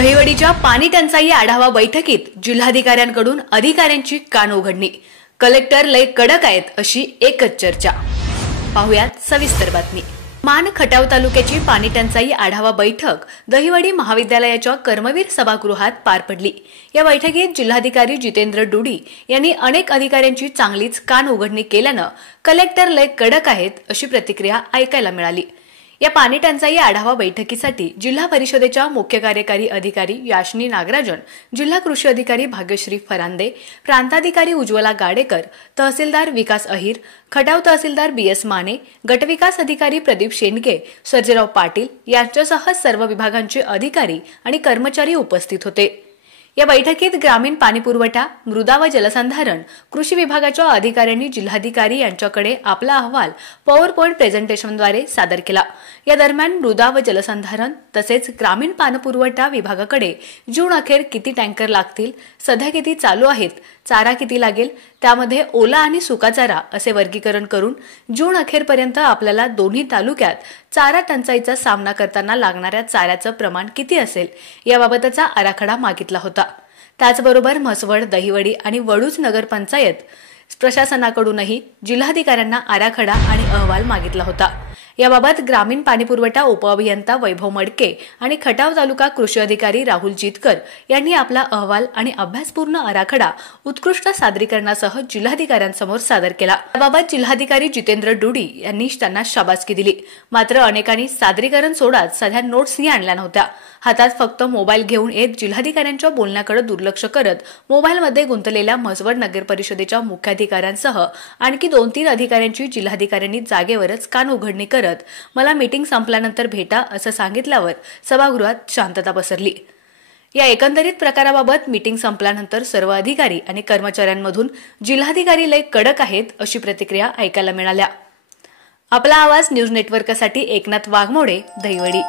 दहिवडीच्या पाणी टंचाई आढावा बैठकीत जिल्हाधिकाऱ्यांकडून अधिकाऱ्यांची कान उघडणी। कलेक्टर लय कडक आहेत अशी एकच चर्चा। पाहुयात सविस्तर बातमी। मान खटाव तालुक्याची पाणी टंचाई आढावा बैठक दहिवडी महाविद्यालयाच्या कर्मवीर सभागृहात पार पडली। या बैठकीत जिल्हाधिकारी जितेंद्र डुडी यांनी अनेक अधिकाऱ्यांची चांगलीच कान उघडणी केल्यानं कलेक्टर लय कडक आहेत अशी प्रतिक्रिया ऐकायला मिळाली। या पाणी टंचाई आढावा बैठकीसाठी जिल्हा परिषदेच्या मुख्य कार्यकारी अधिकारी याशनी नागराजन, जिल्हा कृषी अधिकारी भाग्यश्री फरांदे, प्रांताधिकारी उज्ज्वला गाडेकर, तहसीलदार विकास अहिर, खटाव तहसीलदार बीएस माने, गटविकास अधिकारी प्रदीप शेंडगे, सर्जेराव पाटील यांच्यासह सर्व विभागांचे अधिकारी आणि कर्मचारी उपस्थित होते। या बैठकीत ग्रामीण पाणीपुरवठा, मृदा व जलसंधारण, कृषी विभागाच्या अधिकाऱ्यांनी जिल्हाधिकारी यांच्याकडे आपला अहवाल पॉवर पॉइंट प्रेझेंटेशनद्वारे सादर केला। या दरम्यान मृदा व जलसंधारण तसेच ग्रामीण पाणीपुरवठा विभागाकडे जून अखेर किती टँकर लागतील, सध्या किती चालू आहेत, चारा किती लागेल, त्यामध्ये ओला आणि सुका चारा असे वर्गीकरण करून जून अखेरपर्यंत आपल्याला दोन्ही तालुक्यात चारा टंचाईचा सामना करताना लागणाऱ्या चाऱ्याचं प्रमाण किती असेल याबाबतचा आराखडा मागितला होता। त्याचबरोबर म्हसवड, दहिवडी आणि वडूज नगरपंचायत प्रशासनाकडूनही जिल्हाधिकाऱ्यांना आराखडा आणि अहवाल मागितला होता। याबाबत ग्रामीण पाणीपुरवठा उपअभियंता वैभव मडके आणि खटाव तालुका कृषी अधिकारी राहुल जितकर यांनी आपला अहवाल आणि अभ्यासपूर्ण आराखडा उत्कृष्ट सादरीकरणासह जिल्हाधिकाऱ्यांसमोर सादर केला। याबाबत जिल्हाधिकारी जितेंद्र डुडी यांनी त्यांना शाबासकी दिली। मात्र अनेकांनी सादरीकरण सोडत साध्या नोट्सही आणल्या नव्हत्या। हातात फक्त मोबाईल घेऊन येत जिल्हाधिकाऱ्यांच्या बोलण्याकडे दुर्लक्ष करत मोबाईलमध्ये गुंतलेल्या म्हसवड नगर परिषदेच्या मुख्याधिकाऱ्यांसह आणखी 2-3 अधिकाऱ्यांची जिल्हाधिकाऱ्यांनी जागेवरच कान उघडणी करत मला मीटिंग संपल्यानंतर भेटा असं सांगितल्यावर सभागृहात शांतता पसरली। या एकंदरीत प्रकाराबाबत मीटिंग संपल्यानंतर सर्व अधिकारी आणि कर्मचाऱ्यांमधून जिल्हाधिकारी लय कडक आहेत अशी प्रतिक्रिया ऐकायला मिळाल्या। आपला आवाज न्यूज नेटवर्कसाठी एकनाथ वाघमोडे, दहिवडी।